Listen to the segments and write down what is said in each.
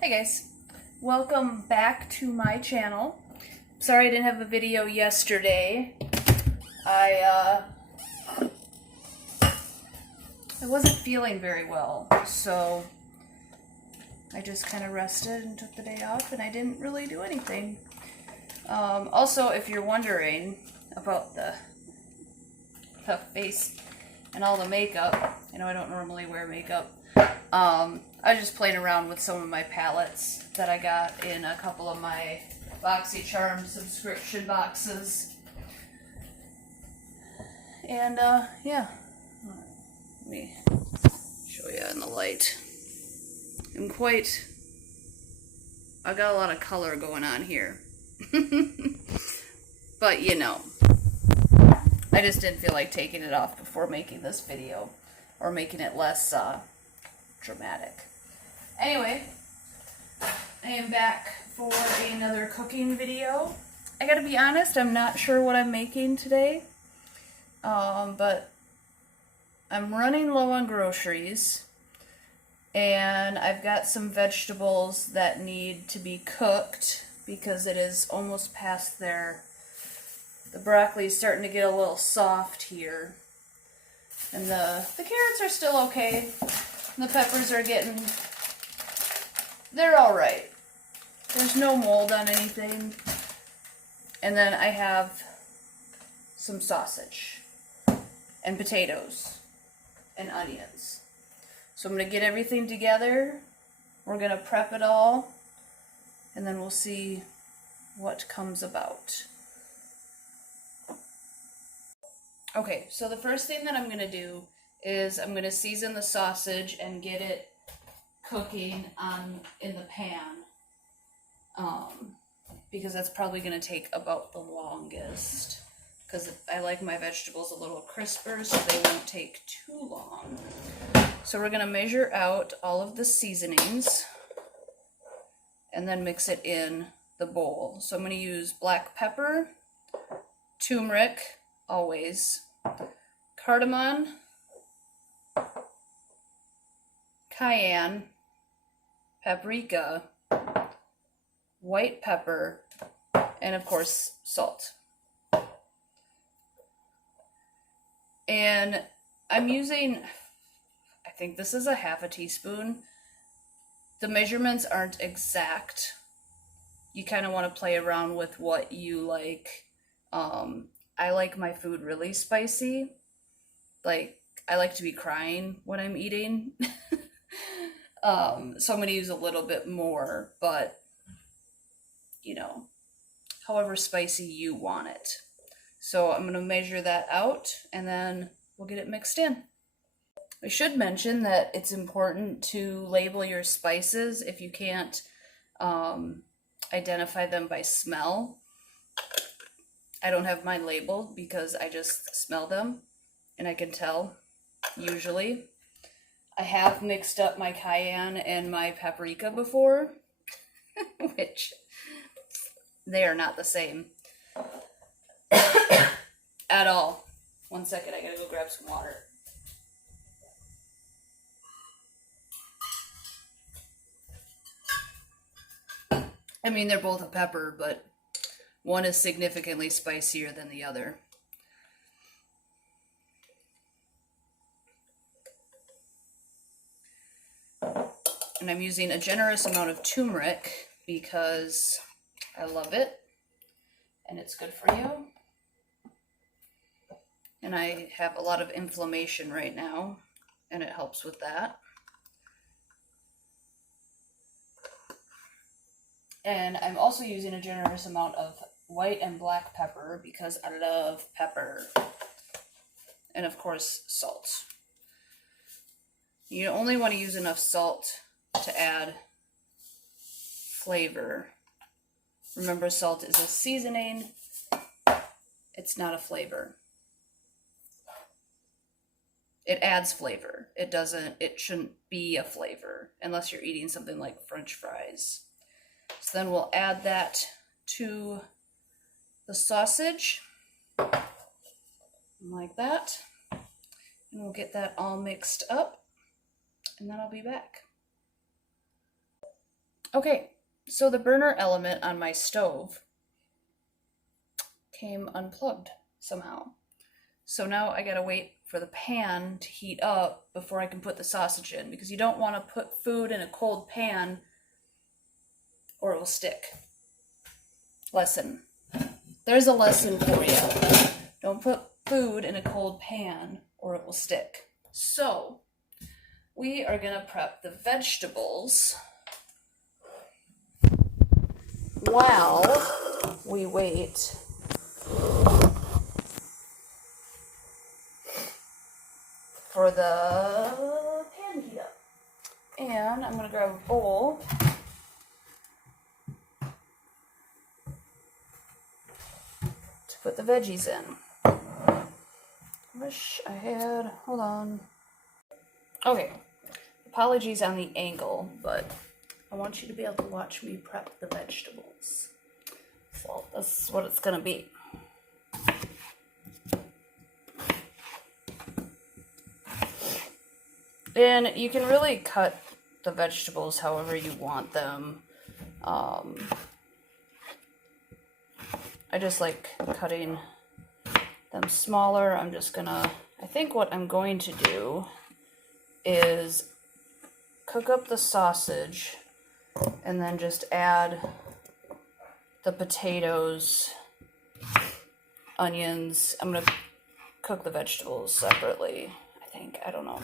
Hey guys, welcome back to my channel. Sorry I didn't have a video yesterday. I wasn't feeling very well, so I just kind of rested and took the day off, and I didn't really do anything. Also, if you're wondering about the face and all the makeup, I know I don't normally wear makeup. I was just playing around with some of my palettes that I got in a couple of my BoxyCharm subscription boxes. And, yeah. Let me show you in the light. I got a lot of color going on here. But, you know, I just didn't feel like taking it off before making this video, or making it less, dramatic. Anyway, I am back for another cooking video. I gotta be honest, I'm not sure what I'm making today, but I'm running low on groceries, and I've got some vegetables that need to be cooked because it is almost past the broccoli is starting to get a little soft here, and the carrots are still okay. The peppers are they're alright. There's no mold on anything. And then I have some sausage and potatoes and onions. So I'm going to get everything together. We're going to prep it all, and then we'll see what comes about. Okay, so the first thing that I'm going to do is I'm going to season the sausage and get it cooking in the pan, because that's probably going to take about the longest, because I like my vegetables a little crisper so they won't take too long. So we're going to measure out all of the seasonings and then mix it in the bowl. So I'm going to use black pepper, turmeric, always, cardamom, cayenne, paprika, white pepper, and of course salt. And I'm using, I think this is a half a teaspoon. The measurements aren't exact. You kind of want to play around with what you like. I like my food really spicy. Like, I like to be crying when I'm eating. So I'm going to use a little bit more, but, you know, however spicy you want it. So I'm going to measure that out, and then we'll get it mixed in. I should mention that it's important to label your spices if you can't identify them by smell. I don't have mine labeled because I just smell them, and I can tell, usually. I have mixed up my cayenne and my paprika before, which they are not the same at all. One second, I gotta go grab some water. I mean, they're both a pepper, but one is significantly spicier than the other. And I'm using a generous amount of turmeric because I love it and it's good for you. And I have a lot of inflammation right now, and it helps with that. And I'm also using a generous amount of white and black pepper because I love pepper. And of course, salt. You only want to use enough salt to add flavor. Remember, salt is a seasoning. It's not a flavor. It adds flavor. It shouldn't be a flavor unless you're eating something like French fries. So then we'll add that to the sausage, like that. And we'll get that all mixed up, and then I'll be back. Okay, so the burner element on my stove came unplugged somehow. So now I gotta wait for the pan to heat up before I can put the sausage in, because you don't want to put food in a cold pan or it will stick. Lesson. There's a lesson for you. Don't put food in a cold pan or it will stick. So we are gonna prep the vegetables while we wait for the pan to heat up. And I'm gonna grab a bowl to put the veggies in. Wish I had, hold on. Okay, apologies on the angle, but I want you to be able to watch me prep the vegetables. So that's what it's gonna be. And you can really cut the vegetables however you want them. I just like cutting them smaller. I think what I'm going to do is cook up the sausage and then just add the potatoes, onions. I'm going to cook the vegetables separately, I don't know.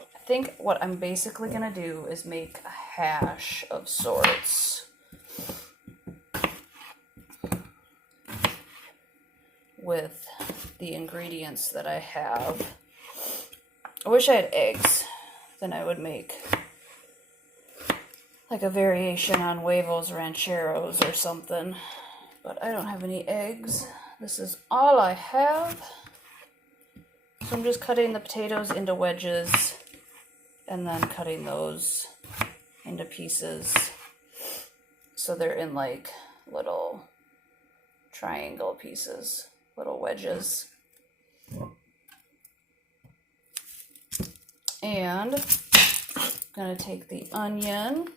I think what I'm basically going to do is make a hash of sorts with the ingredients that I have. I wish I had eggs. Then I would make like a variation on huevos rancheros or something. But I don't have any eggs. This is all I have. So I'm just cutting the potatoes into wedges and then cutting those into pieces so they're in like little triangle pieces, little wedges. And I'm going to take the onion.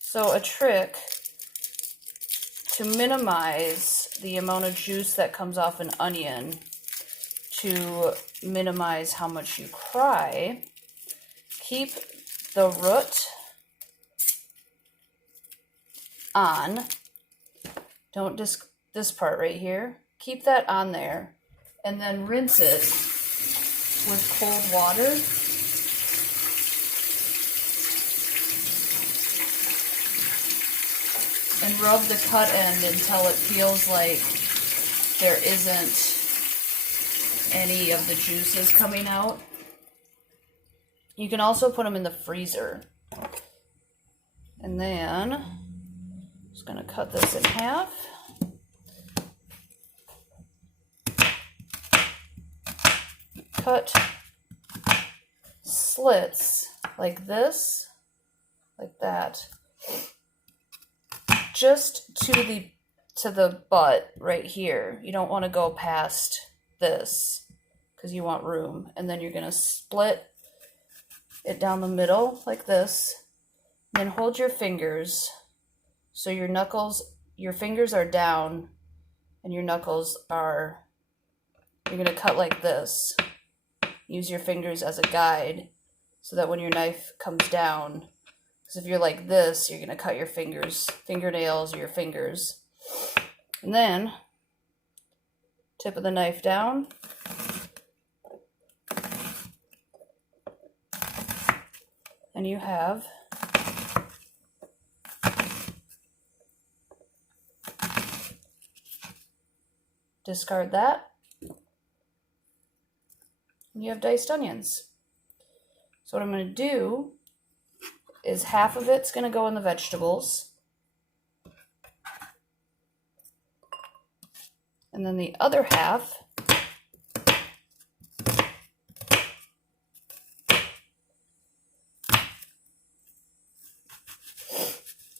So a trick to minimize the amount of juice that comes off an onion, to minimize how much you cry, keep the root on. Don't this part right here. Keep that on there and then rinse it with cold water. And rub the cut end until it feels like there isn't any of the juices coming out. You can also put them in the freezer. And then I'm just going to cut this in half. Cut slits like this, like that, just to the butt right here. You don't want to go past this because you want room. And then you're going to split it down the middle like this. And then hold your fingers so your fingers are down and your knuckles are, you're going to cut like this. Use your fingers as a guide so that when your knife comes down, because if you're like this, you're going to cut your fingernails or your fingers. And then, tip of the knife down. And you have discard that. And you have diced onions. So what I'm going to do is half of it's going to go in the vegetables. And then the other half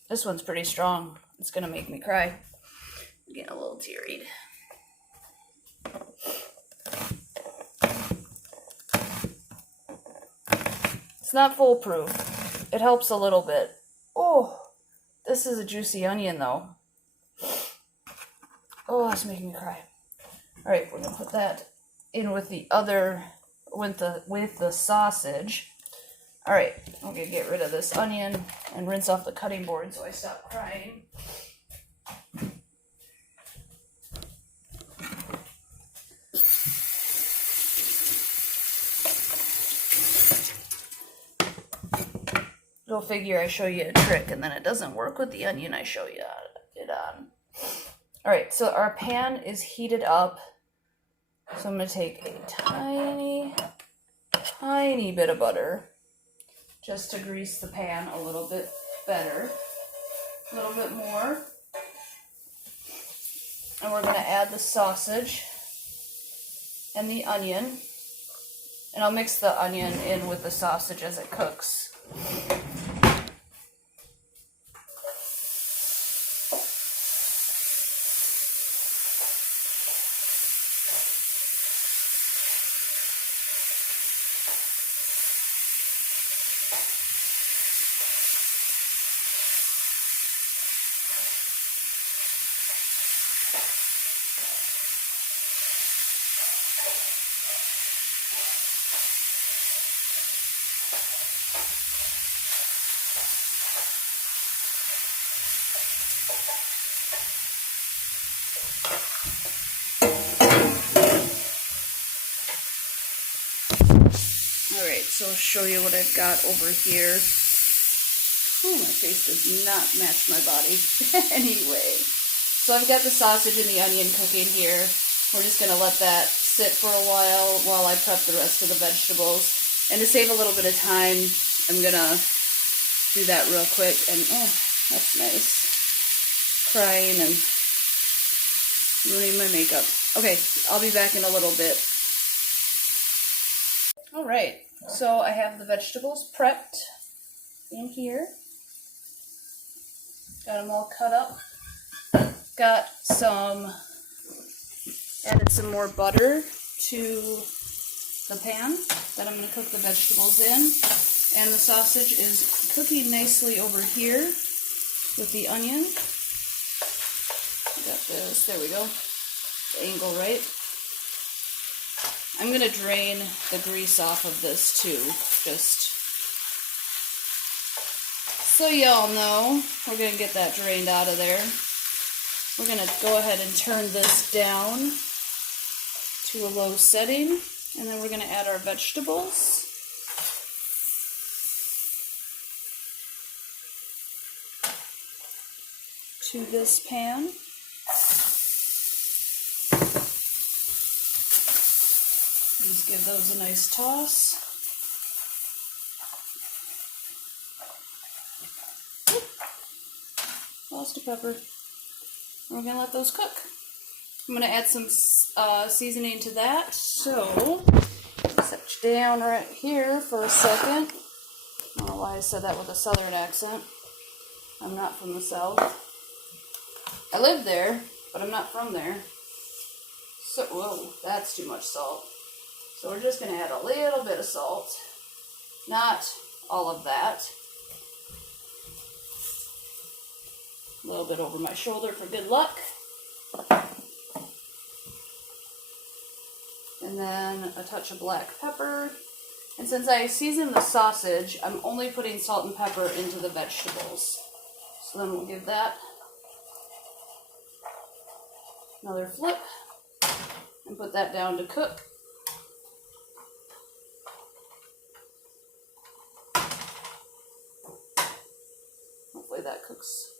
this one's pretty strong. It's going to make me cry. I'm getting a little teary-eyed. It's not foolproof. It helps a little bit. Oh, this is a juicy onion though. Oh, it's making me cry. All right, we're gonna put that in with the other, with the sausage. All right, I'm gonna get rid of this onion and rinse off the cutting board so I stop crying. Go figure, I show you a trick and then it doesn't work with the onion I show you it on. Alright, so our pan is heated up. So I'm going to take a tiny bit of butter just to grease the pan a little bit better. A little bit more. And we're going to add the sausage and the onion. And I'll mix the onion in with the sausage as it cooks. Alright, so I'll show you what I've got over here. Oh, my face does not match my body. Anyway, so I've got the sausage and the onion cooking here. We're just going to let that sit for a while I prep the rest of the vegetables. And to save a little bit of time, I'm going to do that real quick. And oh, that's nice. Crying and ruining my makeup. Okay, I'll be back in a little bit. Alright, so I have the vegetables prepped in here. Got them all cut up. Got added some more butter to the pan that I'm going to cook the vegetables in. And the sausage is cooking nicely over here with the onion. Got this, there we go. The angle right. I'm going to drain the grease off of this too, just so y'all know. We're going to get that drained out of there. We're going to go ahead and turn this down to a low setting, and then we're going to add our vegetables. To this pan. Just give those a nice toss. Oop. Lost a pepper. We're going to let those cook. I'm going to add some seasoning to that. So, set you down right here for a second. I don't know why I said that with a southern accent. I'm not from the south. I live there, but I'm not from there. So, whoa, that's too much salt. So we're just going to add a little bit of salt. Not all of that. A little bit over my shoulder for good luck. And then a touch of black pepper. And since I seasoned the sausage, I'm only putting salt and pepper into the vegetables. So then we'll give that another flip and put that down to cook. Hopefully that cooks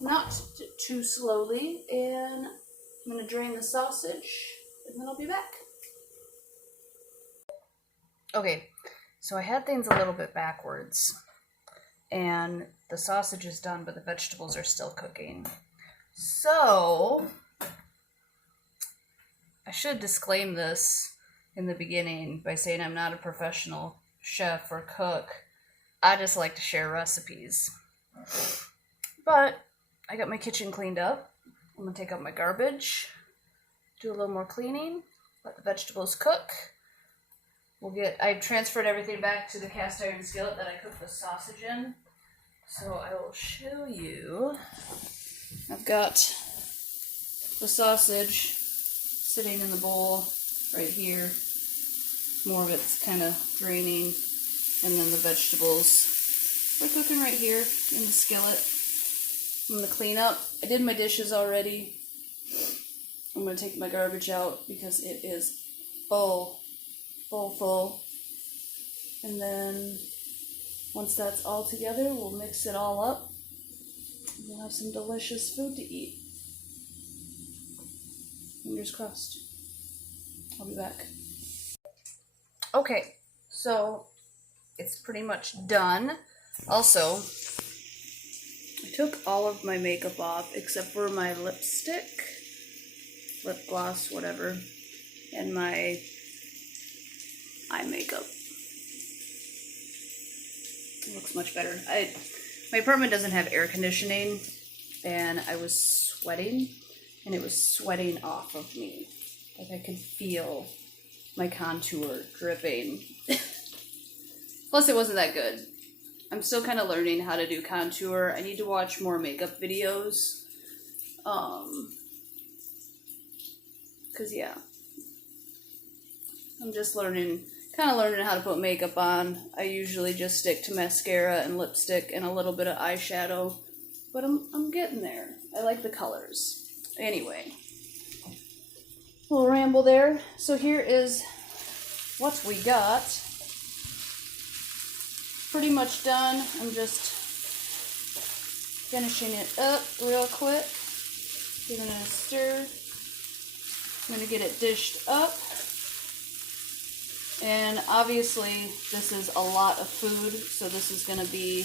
not too slowly. And I'm going to drain the sausage and then I'll be back. Okay, so I had things a little bit backwards. And the sausage is done, but the vegetables are still cooking. So, I should disclaim this in the beginning by saying I'm not a professional chef or cook. I just like to share recipes. But I got my kitchen cleaned up. I'm going to take out my garbage, do a little more cleaning, let the vegetables cook. I've transferred everything back to the cast iron skillet that I cooked the sausage in. So I will show you. I've got the sausage sitting in the bowl right here. More of it's kind of draining. And then the vegetables are cooking right here in the skillet. I'm going to clean up. I did my dishes already. I'm going to take my garbage out because it is full. And then once that's all together, we'll mix it all up. And we'll have some delicious food to eat. Fingers crossed. I'll be back. Okay, so it's pretty much done. Also, I took all of my makeup off except for my lipstick, lip gloss, whatever, and my eye makeup. It looks much better. My apartment doesn't have air conditioning, and I was sweating, and it was sweating off of me. Like I could feel my contour dripping. Plus, it wasn't that good. I'm still kind of learning how to do contour. I need to watch more makeup videos. Cause yeah, I'm just learning how to put makeup on. I usually just stick to mascara and lipstick and a little bit of eyeshadow, but I'm getting there. I like the colors. Anyway, little ramble there. So here is what we got. Pretty much done. I'm just finishing it up real quick, giving it a stir. I'm going to get it dished up. And obviously this is a lot of food, so this is going to be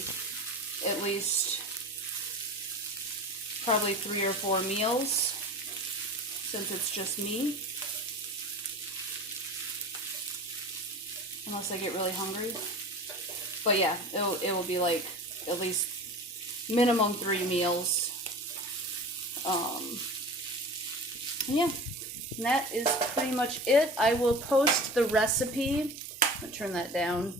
at least probably 3 or 4 meals since it's just me. Unless I get really hungry. But yeah, it will be like at least minimum 3 meals. And yeah. And that is pretty much it. I will post the recipe. I'm going to turn that down.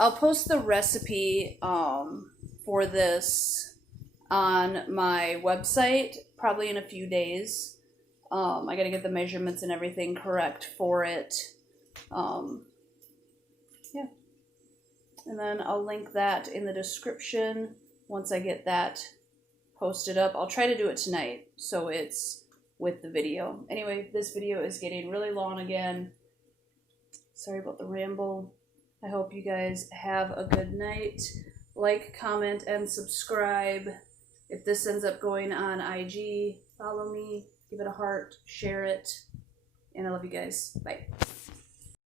I'll post the recipe for this on my website probably in a few days. I got to get the measurements and everything correct for it. Yeah. And then I'll link that in the description once I get that posted up. I'll try to do it tonight so it's with the video. Anyway, this video is getting really long again. Sorry about the ramble. I hope you guys have a good night. Like, comment, and subscribe. If this ends up going on IG, follow me, give it a heart, share it, and I love you guys. Bye.